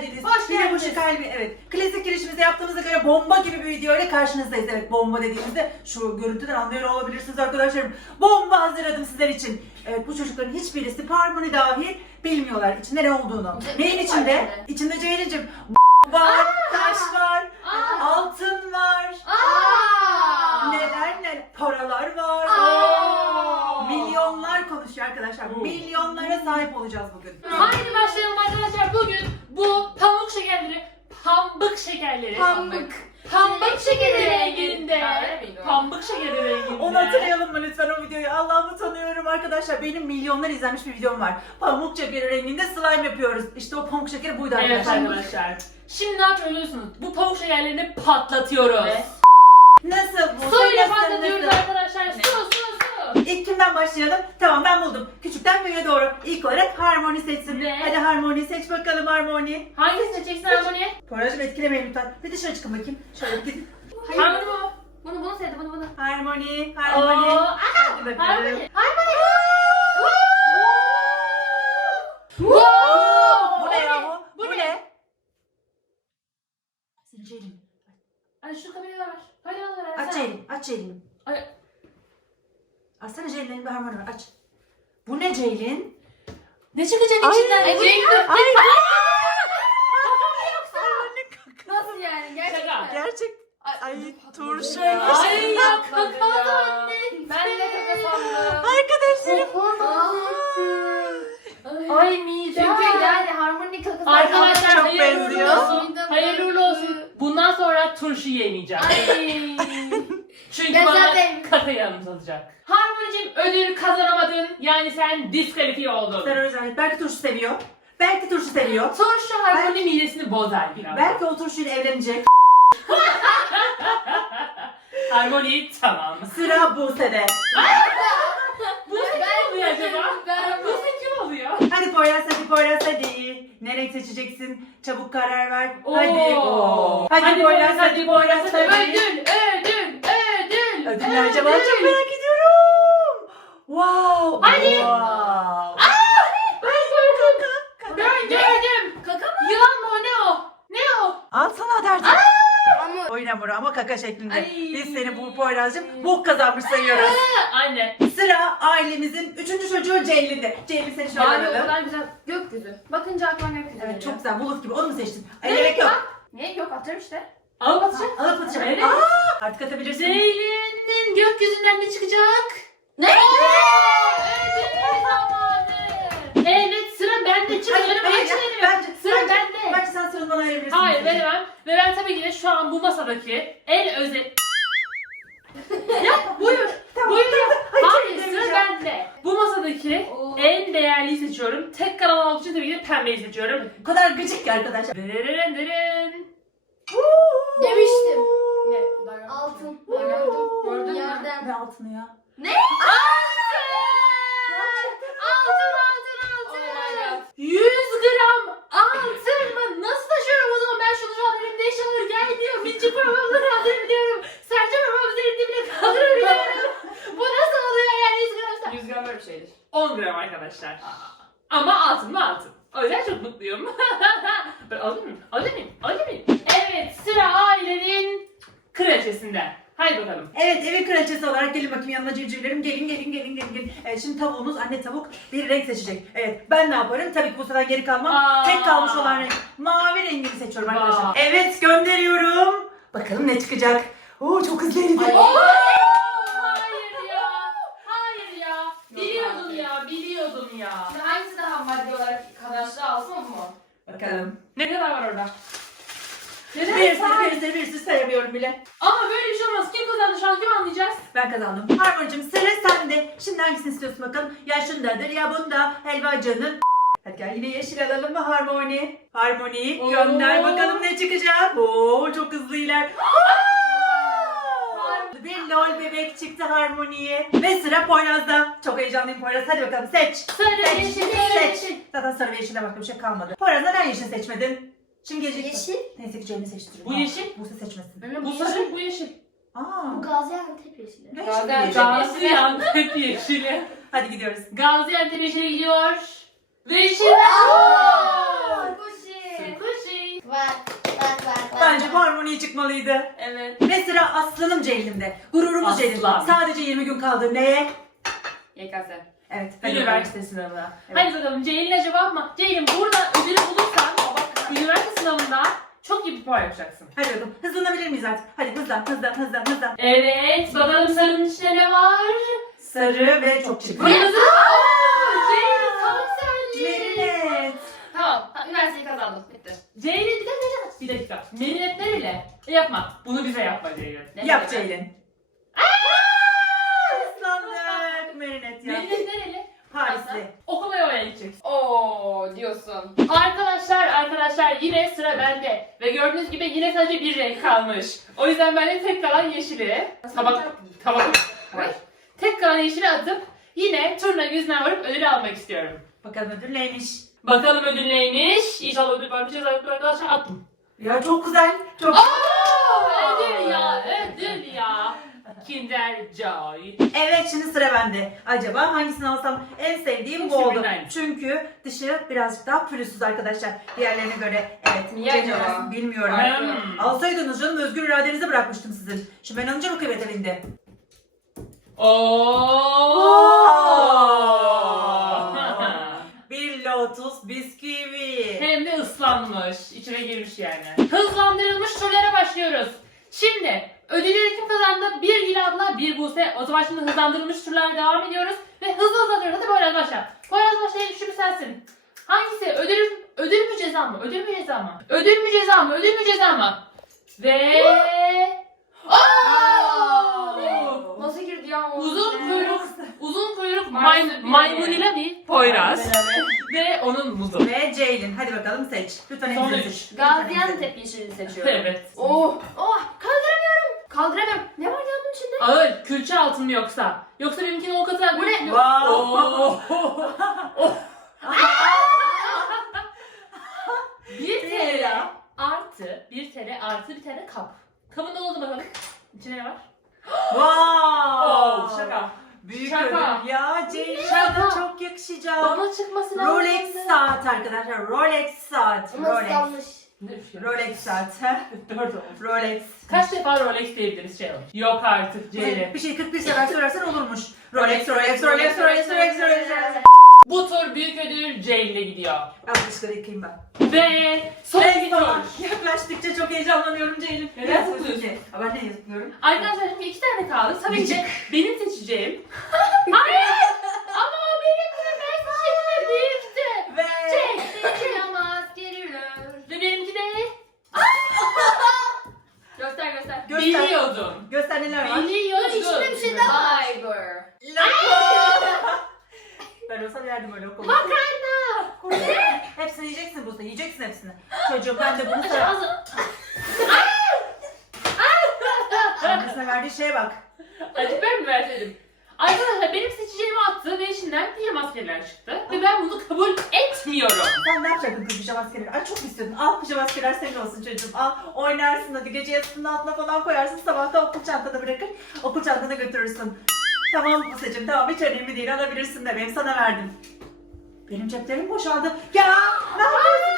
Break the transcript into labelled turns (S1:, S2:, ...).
S1: geldiniz.
S2: Hoş
S1: Yine bu
S2: geldiniz.
S1: şık halimi, evet. Klasik girişimizi yaptığımıza göre bomba gibi bir video ile karşınızdayız. Evet, bomba dediğimizde şu görüntüden anlıyor olabilirsiniz arkadaşlarım. Bomba hazırladım sizler için. Evet, bu çocukların hiçbirisi Harmony dahil bilmiyorlar içinde ne olduğunu. Neyin içinde? İçinde Ceylin'cim var, taş var, altın var. Neler, paralar var. Milyonlar konuşuyor arkadaşlar. Milyonlara sahip olacağız bugün.
S2: Haydi başlayalım arkadaşlar. Bugün bu pamuk şekerleri, pambık şekerleri. Pambık şekeri renginde. Pambık şekeri renginde.
S1: Onu hatırlayalım mı lütfen o videoyu? Allah'ımı tanıyorum arkadaşlar. Benim milyonlar izlenmiş bir videom var. Pamuk şekeri renginde slime yapıyoruz. İşte o pamuk şekeri buydu
S2: Evet
S1: arkadaşlar.
S2: arkadaşlar. Şimdi ne yapıyoruz biliyorsunuz? Bu pamuk şekerlerini patlatıyoruz.
S1: Nasıl bu?
S2: Su ile
S1: Nasıl,
S2: patlatıyoruz
S1: nasıl?
S2: arkadaşlar. Su.
S1: İlk kimden başlayalım? Tamam, ben buldum. Küçükten büyüğe doğru. İlk olarak Harmony seçsin.
S2: Ne?
S1: Hadi Harmony seç bakalım Harmony.
S2: Hangisini seçeceksin Harmony?
S1: Poyraz'cığım etkilemeyin lütfen. Bir dışarı çıkın bakayım. Şöyle bir gidin.
S2: Harmony bu.
S3: Bunu sevdi, bunu.
S1: Harmony.
S2: Oo.
S1: Hadi bakalım.
S2: Harmony.
S1: Bu ne ya bu?
S2: Bu ne?
S1: Senin Ceylin.
S2: Ay şu kamerayı ver. Hadi bana ver.
S1: Aç Ceylin. Aç Ceylin.
S2: Ay.
S1: Açsana Ceylin'in bir Harmony var. Aç. Bu ne Ceylin?
S2: Ne çıkacak
S1: Ay,
S2: içinden?
S1: ay,
S2: Cenk
S1: ay.
S3: Nasıl yani? Gerçekten mi?
S1: Gerçek. Ay turşu.
S2: Ay ya kakao da anne.
S3: Ben de kaka sandım.
S1: Arkadaşlarım.
S2: Ay midem.
S3: Çünkü yani harmoni kakası.
S2: Arkadaşlar
S1: Çok
S2: hayırlı uğurlu
S1: benziyor.
S2: olsun. Hayırlı uğurlu olsun. Bundan sonra turşu yemeyeceğim.
S3: Ay.
S2: Çünkü
S3: Ben
S2: bana
S3: zaten-
S2: kaka yanıltacak. Harmoni'cim ödülü kazanamadın. Yani sen diskalifiye oldun.
S1: Sen özel. Belki turşu seviyor. Belki turşu seviyor.
S2: Turşu Harmoni midesini bozar biraz.
S1: Belki o turşuyla evlenecek.
S2: Harmoni tamam.
S1: Sıra Buse'de.
S2: Bu kim oluyor acaba?
S3: Ben-
S2: Bu kim oluyor?
S1: Hadi Poyraz hadi. Ne renk seçeceksin? Çabuk karar ver.
S2: Oo.
S1: Hadi. Hadi Poyraz hadi.
S2: Ödül.
S1: Ödül ne acaba? Çok merak ediyorum. Wow.
S2: Hadi.
S1: Wow.
S2: Gördüm.
S3: Kaka mı?
S2: Yılan mı o, ne o? Ne o?
S1: Al sana derdim.
S3: Ama
S1: Oyna bura ama kaka şeklinde.
S3: Ay.
S1: Biz seni bu Poyraz'cığım bok kazanmış sayıyoruz.
S2: Anne.
S1: Sıra ailemizin 3. çocuğu Ceylin'de. Ceylin seni şöyle
S3: abi o
S1: alalım.
S3: kadar güzel. Gökyüzü. Bakınca aklıma gökyüzü
S1: Evet
S3: geliyor.
S1: çok güzel bulut gibi onu mu seçtin? Ay gerek yok.
S3: Niye? Yok atıyorum işte.
S2: Alıp atacak.
S1: Alıp atacağım.
S2: Evet.
S1: Artık atabilirsin.
S2: Ceylin'in gökyüzünden ne çıkacak?
S3: Ne?
S2: Ödül zamanı. Evet, sıra bende çıkıyor. Sıra bende.
S1: Bence sen sıranı bana ayırabilirsin.
S2: Hayır, veremem. Ve ben tabii ki de şu an bu masadaki en özel... Ya buyur. Buyur ya. Hayır, sıra bende. Bu masadaki
S3: Oo.
S2: en değerliyi seçiyorum. Tek kalan olduğu için tabii ki de pembeyi seçiyorum.
S1: Bu kadar gıcık ki arkadaşlar.
S2: Dırırın dırın.
S3: Demiştim.
S2: Ne?
S3: Altın.
S2: Gördün mü?
S3: Yerden.
S1: Ne altını ya?
S3: Ne?
S2: Oh my god. 100 gram altın mı? Nasıl taşıyorum o zaman? Ben şunu şu an elimde eşya alır gelmiyor. Minci parmağımla kaldırabiliyorum. Serçe parmağımın üzerinde bile kaldırabiliyorum. Bu nasıl oluyor yani 100 gram?
S3: 100 gram böyle bir şeydir.
S2: 10 gram arkadaşlar. Ama altın mı altın? O yüzden çok mutluyum. Ben alır mıyım? Alır mıyım? Alır mıyım? Evet, sıra ailenin kraliçesinde. Haydi bakalım.
S1: Evet, evin kraliçesi olarak gelin bakayım yanıma civcivlerim. Gelin. Evet, şimdi tavuğumuz, anne tavuk bir renk seçecek. Evet, ben ne yaparım? Tabii ki bu sefer geri kalmam.
S2: Aa.
S1: Tek kalmış olan renk. Mavi rengini seçiyorum arkadaşlar.
S2: Vay.
S1: Evet, gönderiyorum. Bakalım ne çıkacak. Oo, çok hızlı eridi.
S3: Ay.
S2: Hayır ya. Hayır ya. Biliyordum ya. Biliyordum ya.
S3: Şimdi hangisi daha maddi olarak kazançlı alsın o mu?
S1: Bakalım.
S2: Ne kadar var orada?
S1: Birisi sayamıyorum bile.
S2: Ama böyle bir şey olmaz. Kim kazandı şu an? Kim anlayacağız?
S1: Ben kazandım. Harmonicim sıra sende. Şimdi hangisini istiyorsun bakalım? Ya şundadır ya bunda. Helvacının. Hadi gel yine yeşil alalım mı Harmony? Harmony gönder
S2: Oo.
S1: bakalım ne çıkacak. Oo çok hızlı iler. Bir lol bebek çıktı Harmony'ye. Ve sıra Poyraz'da. Çok heyecanlıyım Poyraz. Hadi bakalım seç.
S2: Sarı,
S1: Seç,
S2: yeşil,
S1: seç. Zaten sarı ve yeşilden başka bir şey kalmadı. Poyraz neden yeşil seçmedin? Şimdi gelecek.
S3: Yeşil.
S1: Neyse ki Cem'i seçtirin.
S2: Bu yeşil.
S1: Buse seçmesin.
S2: Bu sarı, bu yeşil.
S1: Aa.
S3: Bu Gaziantep yeşili.
S1: Ne
S2: Gaziantep yeşili.
S1: Hadi gidiyoruz.
S2: Gaziantep yeşili gidiyor. Ve yeşil.
S3: Kuşi.
S2: Kuşi.
S1: bu harmoniye çıkmalıydı.
S3: Evet.
S1: Ve sıra aslanım Ceylin'de. Gururumuz Ceylin.
S2: Aslan.
S1: Sadece 20 gün kaldı. Neye?
S3: YKS.
S1: Evet. hadi
S2: Üniversite sınavına.
S1: Evet.
S2: Hadi bakalım Ceylin'e cevap mı? Ceylin burada ödülü bulursan üniversite sınavında çok iyi bir puan yapacaksın.
S1: Hadi bakalım. Hızlanabilir miyiz artık? Hadi hızlan.
S2: Evet, bakalım sarının içinde ne var?
S1: Sarı ve çok çıktı.
S2: Kırmızı. Ceylin tam söyledi.
S1: Merinet.
S3: Tamam. Üniversiteyi kazandım. Bitti.
S2: Ceylin bir dakika. Merinet nereli? Yapma. Bunu bize yapma Ceylin.
S3: Ne
S1: Yap
S3: demek?
S1: Ceylin. Islandık. Merinet ya.
S2: Merinet nereli?
S1: Parisli.
S2: Okumaya oraya gideceksin.
S3: Oo diyorsun.
S2: Arkadaşlar yine sıra bende. Ve gördüğünüz gibi yine sadece bir renk kalmış. O yüzden ben de tek kalan yeşili. Tabak.
S3: Hayır.
S2: Tek kalan yeşili atıp yine turna yüzüne varıp ödül almak istiyorum.
S1: Bakalım ödül neymiş?
S2: Bakalım ödül neymiş? İnşallah ödül var. Bir ceza yoktur arkadaşlar. Attım.
S1: Ya çok güzel. Çok
S2: Ödül ya. Kinder Joy.
S1: Evet şimdi sıra bende. Acaba hangisini alsam en sevdiğim bu
S2: Hepsi
S1: oldu.
S2: birbirinden.
S1: Çünkü dışı birazcık daha pürüzsüz arkadaşlar. Diğerlerine göre evet.
S3: Niye
S1: Cennet
S3: acaba?
S1: arasında bilmiyorum.
S2: Hmm.
S1: Alsaydınız canım özgür iradenizi bırakmıştım sizin. Şimdi ben alınca bu kıymet elinde. Bir lotus bisküvi.
S2: Hem de ıslanmış. İçine girmiş yani. Hızlandırılmış turlara başlıyoruz. Şimdi ödülleri kim kazandı? Bir Gül abla, bir Buse. O zaman şimdi hızlandırılmış turlara devam ediyoruz. Ve hızlandırıyoruz. Hadi Poyraz başla. Poyraz başla, en güçlü sensin. Hangisi? Ödül mü ceza mı? Ödül mü ceza mı? Ödül mü ceza mı? Ödül mü ceza mı? Ve...
S3: Nasıl girdi ya?
S2: Uzun kuyruk
S3: Maalesef
S2: maymunuyla bir Poyraz. Ve onun muzu.
S1: Ve Ceylin. Hadi bakalım seç. Lütfen
S2: Son
S1: hepsini
S2: üç.
S1: seç. Lütfen hepsini seç.
S3: Gaziantep yeşilini seçiyorum.
S2: Evet.
S3: Oh. Kaldıramıyorum. Ne var ya bunun içinde?
S2: Ağır, külçe altın mı yoksa? Yoksa benimkinin o kadar...
S3: Bu ne?
S1: Wow.
S2: Bir TL artı bir tane kap. Kabın dolu oldu bakalım. İçine ne var?
S1: Wow.
S2: Şaka.
S1: Büyük
S2: Şaka.
S1: ödül. Ya Ceylin
S2: Şaka.
S1: sana çok yakışacak.
S2: Bana çıkması lazım.
S1: Rolex saat arkadaşlar. Rolex saat.
S3: Nasıl
S1: Rolex.
S3: yanlış?
S1: Rolex saat. ha?
S2: 4 oldu.
S1: Rolex.
S2: Kaç defa Rolex diyebiliriz şey olur. Yok artık Ceylin.
S1: Bir şey 41 sefer söylersen olurmuş. Rolex, Rolex, Rolex, Rolex, Rolex, Rolex.
S2: Bu tur büyük ödül Ceylin'e gidiyor.
S1: Ben bu dışları yıkayayım ben.
S2: Ve son bir tur.
S1: Yaklaştıkça çok heyecanlanıyorum Ceylin.
S2: Neden
S1: Biraz
S2: zıplıyorsun?
S1: ki. Ama ben ne yazıklıyorum?
S2: Arkadaşlar şimdi 2 tane kaldı. Tabii ki benim seçeceğim. Hayır! Ama o benim de ben seçeceğim büyüktü.
S1: Ve...
S3: Seçilemez geriler.
S2: Ve benimki de
S3: Göster.
S2: biliyordum.
S1: Göster neler var.
S2: Biliyordum.
S3: İçinde bir şey daha var. Fiber.
S1: Ben olsam yerdim öyle okula.
S2: Makarna.
S1: Hepsini yiyeceksin bu sefer. Yiyeceksin hepsini. Çocuğum ben de bunu
S2: Aç
S1: sana...
S2: ağzını.
S1: Annesine verdiği şeye bak.
S2: Acı ben mi verseydim? Arkadaşlar benim seçeceğimi attı ve içinden pijama maskeler çıktı. Ve ben bunu kabul etmiyorum.
S1: Sen ne yapacaktın kız pijama maskeleri? Ay çok istiyordun. Al pijama maskeler senin olsun çocuğum. Al oynarsın hadi gece yastığının altına falan koyarsın. Sabah da okul çantada bırakır. Okul çantana götürürsün. Tamam bu seçim tamam hiç önemli değil alabilirsin de benim sana verdim. Benim ceplerim boşaldı. Ya ne yapıyorsun